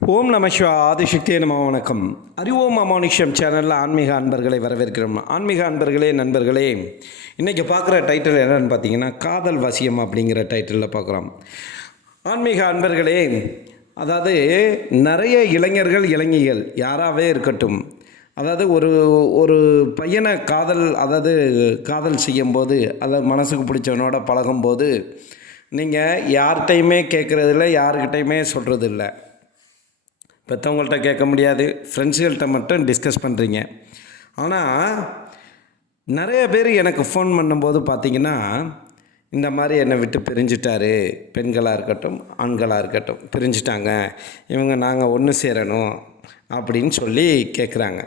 ஓம் நம சிவா ஆதிசக்தியே நம வணக்கம். அறிவோம் அமானுஷம் சேனலில் ஆன்மீக அன்பர்களை வரவேற்கிறோம். ஆன்மீக அன்பர்களே நண்பர்களே இன்றைக்கி பார்க்குற டைட்டில் என்னன்னு பார்த்தீங்கன்னா காதல் வசியம் அப்படிங்கிற டைட்டிலில் பார்க்குறோம். ஆன்மீக அன்பர்களே அதாவது நிறைய இளைஞர்கள் இளைஞிகள் யாராகவே இருக்கட்டும் அதாவது ஒரு ஒரு பையனை காதல் அதாவது காதல் செய்யும்போது அதாவது மனசுக்கு பிடிச்சவனோட பழகும்போது நீங்கள் யார்கிட்டையுமே கேட்குறதில்ல யார்கிட்டையுமே சொல்கிறதில்ல பெற்றவங்கள்ட்ட கேட்க முடியாது. ஃப்ரெண்ட்ஸுகள்கிட்ட மட்டும் டிஸ்கஸ் பண்ணுறீங்க ஆனால் நிறைய பேர் எனக்கு ஃபோன் பண்ணும்போது பார்த்தீங்கன்னா இந்த மாதிரி என்னை விட்டு பிரிஞ்சிட்டாரு. பெண்களாக இருக்கட்டும் ஆண்களாக இருக்கட்டும் பிரிஞ்சிட்டாங்க. இவங்க நாங்கள் ஒன்று சேரணும் அப்படின்னு சொல்லி கேட்குறாங்க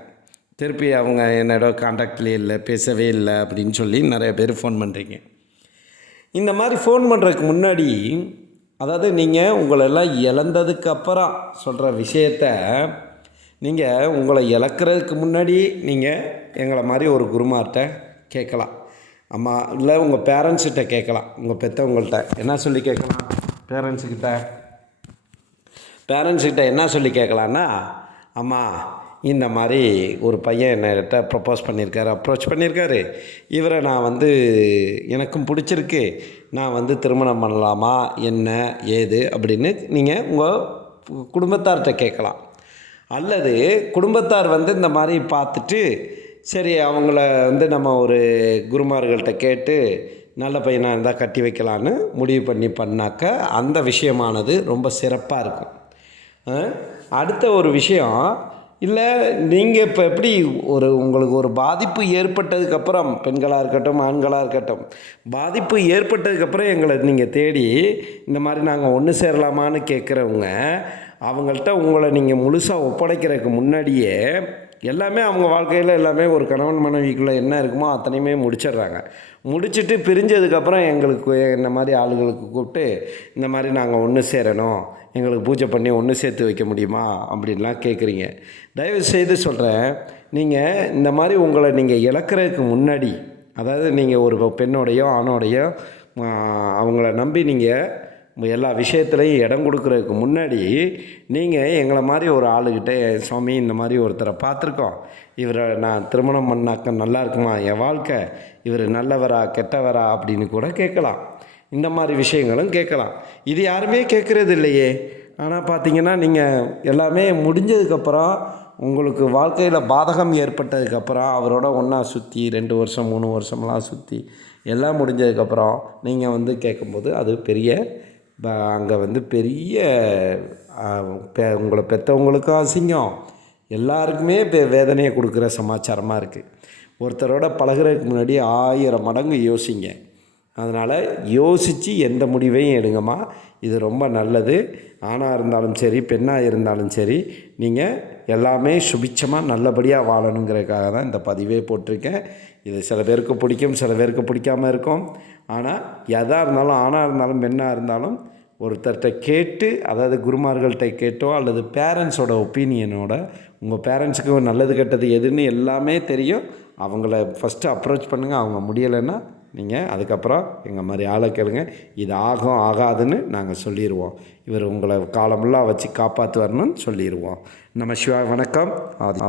திருப்பி அவங்க என்னோட காண்டாக்ட்லேயே இல்லை பேசவே இல்லை அப்படின்னு சொல்லி நிறைய பேர் ஃபோன் பண்ணுறீங்க இந்த மாதிரி ஃபோன் பண்ணுறதுக்கு முன்னாடி அதாவது நீங்கள் உங்களெல்லாம் இழந்ததுக்கப்புறம் சொல்கிற விஷயத்த நீங்கள் உங்களை இழக்கிறதுக்கு முன்னாடி நீங்கள் எங்களை மாதிரி ஒரு குருமார்கிட்ட கேட்கலாம். அம்மா இல்லை உங்கள் பேரண்ட்ஸ்கிட்ட கேட்கலாம். உங்கள் பெற்றவங்கள்ட்ட என்ன சொல்லி கேட்கலாம்? பேரண்ட்ஸுக்கிட்ட பேரண்ட்ஸுக்கிட்ட என்ன சொல்லி கேட்கலான்னா அம்மா இந்த மாதிரி ஒரு பையன் என்கிட்ட ப்ரப்போஸ் பண்ணியிருக்காரு அப்ரோச் பண்ணியிருக்காரு. இவரை நான் வந்து எனக்கும் பிடிச்சிருக்கு. நான் வந்து திருமணம் பண்ணலாமா என்ன ஏது அப்படின்னு நீங்கள் உங்கள் குடும்பத்தார்கிட்ட கேட்கலாம். அல்லது குடும்பத்தார் வந்து இந்த மாதிரி பார்த்துட்டு சரி அவங்கள வந்து நம்ம ஒரு குருமார்கள்ட்ட கேட்டு நல்ல பையனாக இருந்தால் கட்டி வைக்கலான்னு முடிவு பண்ணி பண்ணாக்க அந்த விஷயமானது ரொம்ப சிறப்பாக இருக்கும். அடுத்த ஒரு விஷயம் இல்லை நீங்கள் இப்போ எப்படி ஒரு உங்களுக்கு ஒரு பாதிப்பு ஏற்பட்டதுக்கப்புறம் பெண்களாக இருக்கட்டும் ஆண்களாக இருக்கட்டும் பாதிப்பு ஏற்பட்டதுக்கப்புறம் எங்களை நீங்கள் தேடி இந்த மாதிரி நாங்கள் ஒன்று சேரலாமான்னு கேட்குறவங்க அவங்கள்ட்ட உங்களை நீங்கள் முழுசாக ஒப்படைக்கிறதுக்கு முன்னாடியே எல்லாமே அவங்க வாழ்க்கையில் எல்லாமே ஒரு கணவன் மனைவிக்குள்ளே என்ன இருக்குமோ அத்தனையுமே முடிச்சிடுறாங்க. முடிச்சுட்டு பிரிஞ்சதுக்கப்புறம் எங்களுக்கு இந்த மாதிரி ஆளுகளுக்கு கூப்பிட்டு இந்த மாதிரி நாங்கள் ஒன்று சேரணும் எங்களுக்கு பூஜை பண்ணி ஒன்று சேர்த்து வைக்க முடியுமா அப்படின்லாம் கேட்குறீங்க தயவு செய்து சொல்கிறேன் நீங்கள் இந்த மாதிரி உங்களை நீங்கள் இழக்கிறதுக்கு முன்னாடி அதாவது நீங்கள் ஒரு பெண்ணோடையோ ஆணோடையோ அவங்கள நம்பி நீங்கள் எல்லா விஷயத்துலையும் இடம் கொடுக்குறதுக்கு முன்னாடி நீங்கள் எங்களை மாதிரி ஒரு ஆளுகிட்ட சுவாமி இந்த மாதிரி ஒருத்தரை பார்த்துருக்கோம். இவரை நான் திருமணம் பண்ணாக்க நல்லா இருக்குமா? என் வாழ்க்கை இவர் நல்லவரா கெட்டவரா? அப்படின்னு கூட கேட்கலாம். இந்த மாதிரி விஷயங்களும் கேட்கலாம். இது யாருமே கேட்குறது இல்லையே ஆனால் பார்த்தீங்கன்னா நீங்கள் எல்லாமே முடிஞ்சதுக்கப்புறம் உங்களுக்கு வாழ்க்கையில் பாதகம் ஏற்பட்டதுக்கப்புறம் அவரோட ஒன்றா சுற்றி ரெண்டு வருஷம் மூணு வருஷம்லாம் சுற்றி எல்லாம் முடிஞ்சதுக்கப்புறம் நீங்கள் வந்து கேட்கும்போது அது பெரிய அங்கே வந்து பெரிய பெ- உங்களை பெற்றவங்களுக்கும் அசிங்கம். எல்லாருக்குமே பெ- வேதனையை கொடுக்குற சமாச்சாரமாக இருக்குது ஒருத்தரோட பழகுறதுக்கு முன்னாடி ஆயிரம் மடங்கு யோசிங்க. அதனால் யோசித்து எந்த முடிவையும் எடுங்கம்மா. இது ரொம்ப நல்லது. ஆணாக இருந்தாலும் சரி பெண்ணாக இருந்தாலும் சரி நீங்கள் எல்லாமே சுபிச்சமாக நல்லபடியாக வாழணுங்கிறதுக்காக தான் இந்த பதிவே போட்டிருக்கேன். இது சில பேருக்கு பிடிக்கும் சில பேருக்கு பிடிக்காம இருக்கும். ஆனால் எதாக இருந்தாலும் ஆணாக இருந்தாலும் பெண்ணாக இருந்தாலும் ஒருத்தர்கிட்ட கேட்டு அதாவது குருமார்கள்ட்ட கேட்டோ அல்லது பேரண்ட்ஸோட ஒப்பீனியனோட உங்கள் பேரண்ட்ஸுக்கு நல்லது கெட்டது எதுன்னு எல்லாமே தெரியும். அவங்கள ஃபஸ்ட்டு அப்ரோச் பண்ணுங்கள் அவங்க முடியலைன்னா நீங்கள் அதுக்கப்புறம் எங்கள் மாதிரி ஆளை கேளுங்க. இது ஆகும் ஆகாதுன்னு நாங்கள் சொல்லிடுவோம் இவர் உங்களை காலமெல்லாம் வச்சு காப்பாற்றுவார்னு சொல்லிடுவோம் நம்ம சிவா வணக்கம். ஆதி